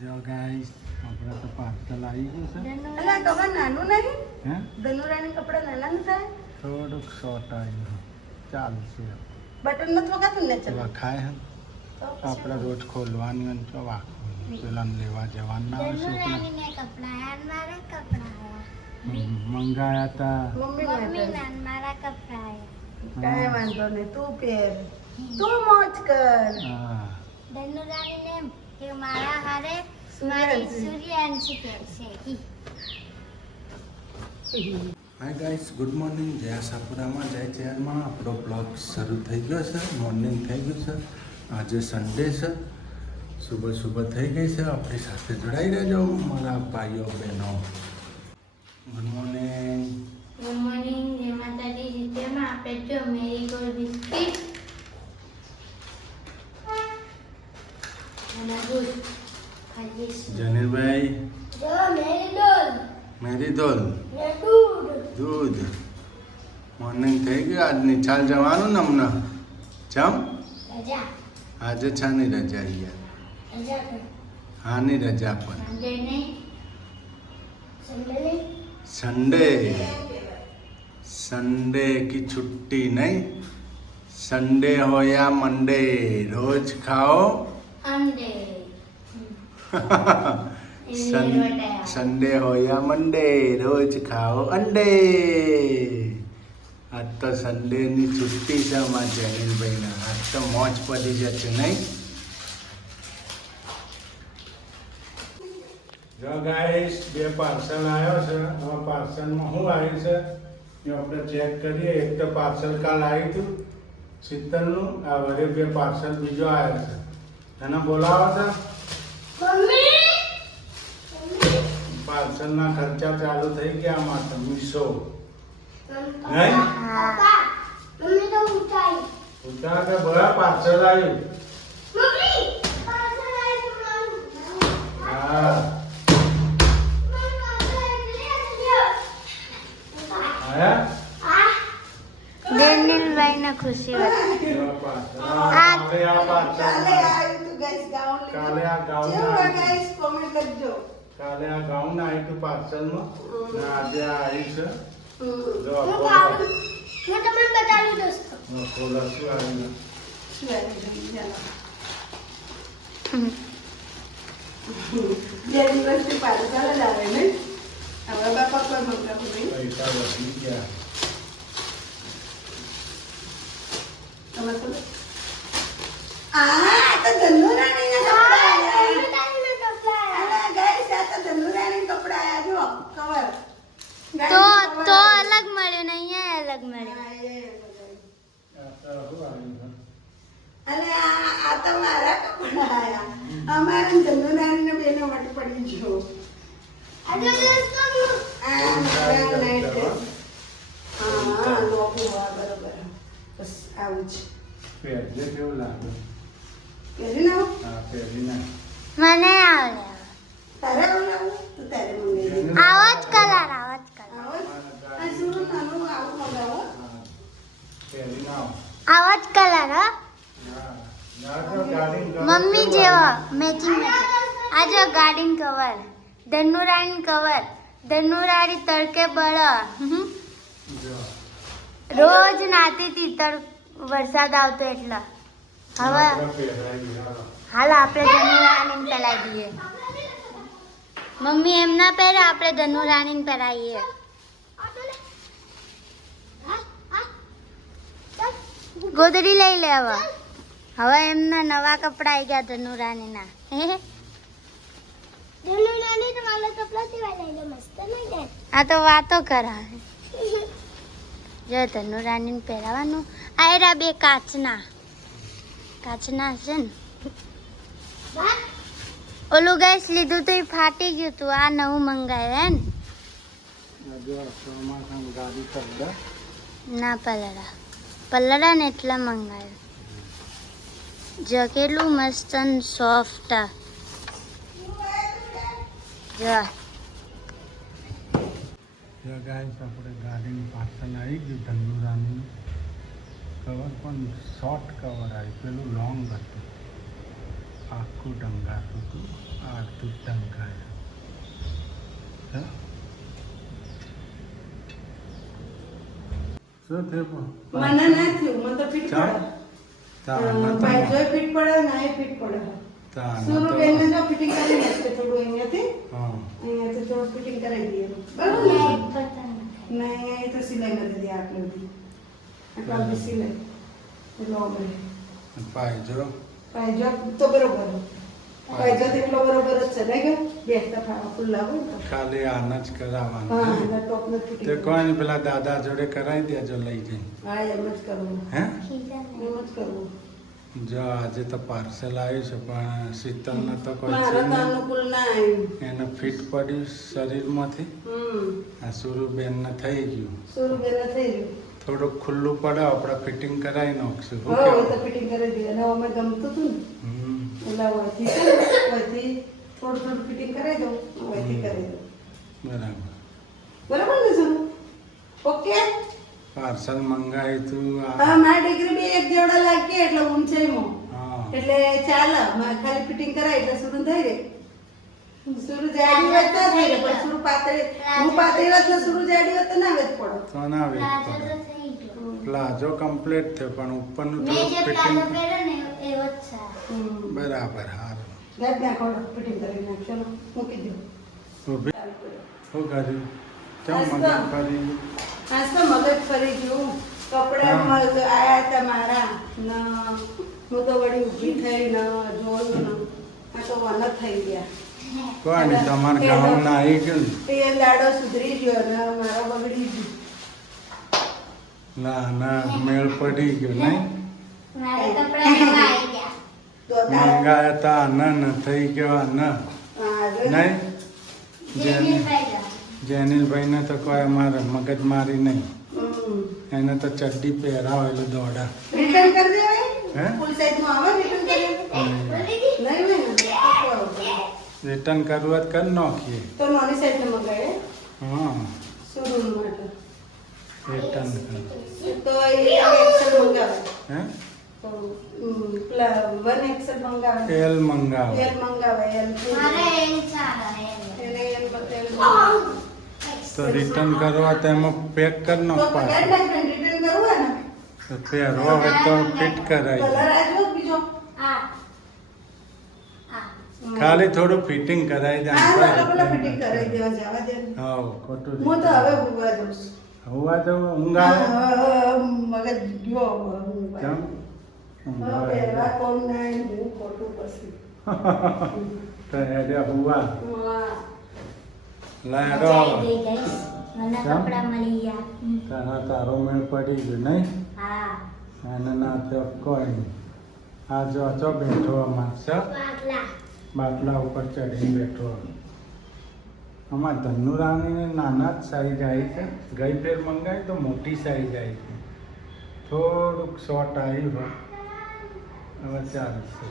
જો ગાઈસ આપણે તો પાર્સલ આવી ગયું છે. અલા કવર નાનું નહીં હે ધનુરાની કપડા નાના ન થાય થોડુંક શોર્ટ આવ્યું ચાલશે. બટન નથી વગાતું ને ચલો વખાય હે આપણે રોજ ખોલવાની હોય તો વાખવાની પેલાને લેવા જવાનું ના હોય મંગાયા હતા. મમ્મી કાંઈ વાંધો નહીં તું પહેર તું મોજ કર. હા હાય ગાઈસ ગુડ મોર્નિંગ. જય આશાપુરામાં જય ચેરમાં આપણો બ્લોગ શરૂ થઈ ગયો છે. મોર્નિંગ થઈ ગયું છે. આજે સન્ડે છે. સુબહ થઈ ગઈ છે. આપણી સાથે જોડાઈ રહેજો મારા ભાઈઓ બહેનો. Good morning. Good morning. જય માતાજી. જીતેમાં આપણે જો મેરીગોલ્ડ બિસ્કિટ અને દૂધ ખાઈએ છીએ. જનીરભાઈ જો મેરીદોલ ને દૂધ. મોર્નિંગ થઈ ગયું. આજ નિશાળ જવાનું ને હમણાં ચમ રજા આજે છાની રજા યાર. રજા કર હાની રજા પણ સંડે નહીં संडे संडे की छुट्टी नहीं. संडे हो या मंडे रोज खाओ. अंडे संडे हो या मंडे रोज खाओ अंडे. आज તો સન્ડેની છુટ્ટી છે અમારા જૈનિલભાઈને. આજ તો મોજ પડી જશે નહીં. જો ગાઈસ બે પાર્સલ આવ્યો છે. હવે પાર્સલમાં શું આવ્યું છે એ આપણે ચેક કરીએ. એક તો પાર્સલ કાલ આવ્યું હતું શીતલનું. આ વરે બે પાર્સલ બીજો આવ્યો છે. એને બોલાવો છે. પાર્સલના ખર્ચા ચાલુ થઈ ગયા માટે મીશો નહીં ઉતાર કે બરા પાર્સલ આવ્યું. હા ડેનિલભાઈ ને ખુશી કાલે આ ગાઉન આવ્યું હતું પાર્સલમાં ને આજે આ આવ્યું છે. જો તમને બતાવી દોસ્તો ખોલા શું આવ્યું પાર્સલ જ આવે ને હવે બાપા કોઈ મંગાવું નહીં. પૈસા વધી ગયા. તમે તો આ તો ધનુરાણીના કપડા આયા. ગાઈસ આ તો ધનુરાણી કપડા આયા જો કવર. તો અલગ મળ્યું ને અહીંયા અલગ મળ્યું. આ તો શું આવ્યું છે? અરે આ તો મારા કપડા આયા. અમારા ધનુરાણીના બેનો માટે પડી ગયો. આ મારા નાઈટ ડ્રેસ. હા લોગો આ બરોબર. બસ આવું જ પહેરજે કેવું લાગે. પહેરી લાવો. હા પહેરી નાખ. મને આવડે તારે આવું લાવું તો તારે મંગાવી દે. આવો જ કલર આવો જ કલર આવો જ. આ શું નાનું આવું મંગાવો. હા પહેરી નાખ. આવો જ કલર હો હા ના તો ગાડી મમ્મી જેવો મેચિંગ આ જો ગાર્ડન કવર ધનુરાણી કવર ધનુરાણી તડકે બળ રોજ નાતી હતી વરસાદ આવતો એટલે હવે હાલ આપણે ધનુરાણીને પહેરાવી દઈએ. મમ્મી એમ ના પહેરે આપણે ધનુરાણીને પહેરાવીએ. ગોદડી લઈ લે હવે એમના નવા કપડા આવી ગયા ધનુરાણીના. ધનુરાણી તો વાલા કપડા સિવાય લઈ લે મસ્ત નહીં. આ તો વાતો કરાવે. જો ધનુરાણીને પહેરાવાનું આયરા બે કાચના છે ને. ઓલું ગેસ લીધું તો એ ફાટી ગયું તું. આ નવું મંગાવ્યું હે જો ચોમાસામાં ગાડી પલડા. ને ના પલડા ને એટલા મંગાવ્યું. જો કેટલું મસ્ત સોફ્ટ. જો જો ગાઈસ આપણે ગાડીનું પાર્સલ આવી ગયું ધનુરાણીનું. કવર પણ શોર્ટ કવર આવ્યું. પેલું લોંગ હતું આખું ઢંગાતું હતું. આટલું ટંકાય હા શું થયું મને ના થયું મને તો ફીટ ચાલ. પડે બાજુ ફીટ પડે ના એ ફીટ પડે સુરુ બેનને જો ફિટિંગ કરી નાખે થોડું અહીંયાથી અહીંયાથી થોડું ફિટિંગ કરાવી દઈએ બરાબર ને નહીં એ તો સિલાઈ કરી દે આટલું આટલા બધી સિલાઈ લો બને પાયજો પાયજો તો બરોબર પાયજો તો એટલો બરોબર જ છે નહીં કે બેસતા ફાવા ખુલ્લા હોય તો ખાલી આના જ કરાવવાનું હા એના ટોપને તે ફિટિંગ કોઈ ને પેલા દાદા જોડે કરાવી દેજો લઈ જઈને હા એમ જ કરવું હે એમ જ કરવું જો આજે તો પાર્સલ આવ્યું છે પણ શીતલને તો કોઈ મારે છે તો નહીં. અનુકૂળ ના આવ્યું એને ફિટ પડ્યું શરીરમાંથી આ સુરુબેનને થઈ ગયું સુરુ બેન થઈ ગયું થોડુંક ખુલ્લું પડે આપણે ફિટિંગ કરાવી નાખશું શું હા કહેવું? એ તો ફિટિંગ કરી દઈએ અને અમે ગમતું હતું ને હમ. એટલે વયથી છે ને, વયથી થોડું થોડું ફિટિંગ કરાવી દઉં વયથી કરી દઉં બરાબર બરાબર ને સર ઓકે પાર્સલ મંગાવ્યું તું હા મારી દીકરી બી એક જેવડા લાગી એટલે ઊંચાઈમાં હા એટલે ચાલે મારે ખાલી ફિટિંગ કરાય એટલે શરૂ થઈ રહે શરૂ જાડી વાત ના થઈ રહે પણ શરૂ પાતળી હું પાતળી વાત ને શરૂ જાડી વાત તો ના વેત પડે તો ના વેચ પડે પ્લાઝો કમ્પ્લીટ થયો પણ ઉપરનું થોડું ફિટિંગ બરાબર સારું લેટ નાખો ફિટિંગ કરી નાખ ચલો મૂકી દો ઊભી શું કર્યું ચમ મદદ કરી આજ તો મગજ ફરી ગયું કપડા આયા હતા મારા ને હું તો વળી ઊભી થઈ ને જોયું ને આ તો વન થઈ ગયા કોઈ નહીં તમારે ગામના આવી ગયું તે દાડો સુધરી ગયો ને મારો બગડી ગયું ને ના મેળ પડી ગયો નહીં તો તાર મંગાયા તા ન થઈ ગયો ન નહીં જેનિલભાઈને તો કોઈ અમારે મગજ મારી નહીં એને તો ચડ્ડી પહેરાવેલું દોડા રિટર્ન કરી દેવાય હે? ફૂલ સાઈઝ માં આવે રિટર્ન કરી નહીં હોય ને રિટર્ન કરવું હોય તો કરી નાખીએ તો નાની સાઈઝ ને મંગાવે હા સુરુ માટે રિટર્ન કર તો એ એક્સેલ મંગાવે હે તો પેલા 1 એક્સેલ મંગાવે એલ મંગાવો એલ મંગાવે એલ એને એલ બતાવે તો રિટર્ન કરવા તો એમાં પેક કરી તો નાખ પગાર પાછું નાખ રિટર્ન કરવું હોય ને તો પહેરવો હોય તો ફિટ કરાવી કલર આજો બીજો ખાલી થોડું ફિટિંગ કરાવી દે આ તો પેલા ફિટિંગ કરી દેવા જવા દે હા ખોટું હું તો હવે ભૂવા દઉં છું હવા તો ઊંઘ આવે મગજ ગયો કેમ ઊંઘ આવે પહેરવા કોણ ના હું ખોટું પછી તો હેડે હુવા હા. લાડો કપડા મળી ગયા તારા તારો મેળ પડી ગયો નહીં હા અને ના થયો કોઈ નહીં આ જો ચો બેઠો માગશે બાટલા ઉપર ચડીને બેઠો આમાં ધનુરાણીને નાના જ સાઈઝ આવી છે ગઈ ફેર મંગાવી તો મોટી સાઈઝ આવી છે થોડુંક શોર્ટ આવ્યું હોય હવે ચાલશે